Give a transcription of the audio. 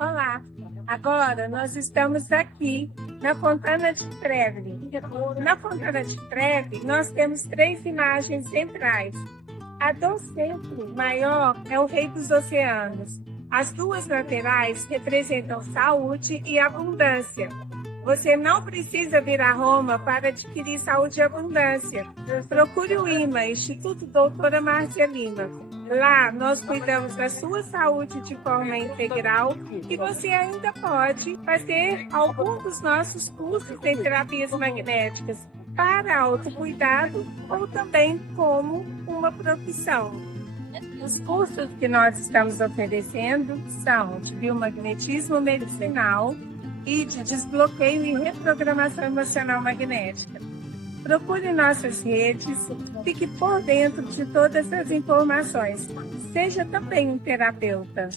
Olá, agora nós estamos aqui na Fontana de Trevi. Na Fontana de Trevi, nós temos três imagens centrais. A do centro maior é o Rei dos Oceanos. As duas laterais representam saúde e abundância. Você não precisa vir a Roma para adquirir saúde e abundância. Procure o IMA, Instituto Doutora Márcia Lima. Lá, nós cuidamos da sua saúde de forma integral e você ainda pode fazer algum dos nossos cursos em terapias magnéticas para autocuidado ou também como uma profissão. Os cursos que nós estamos oferecendo são de biomagnetismo medicinal e de desbloqueio e reprogramação emocional magnética. Procure nossas redes, fique por dentro de todas as informações. Seja também um terapeuta.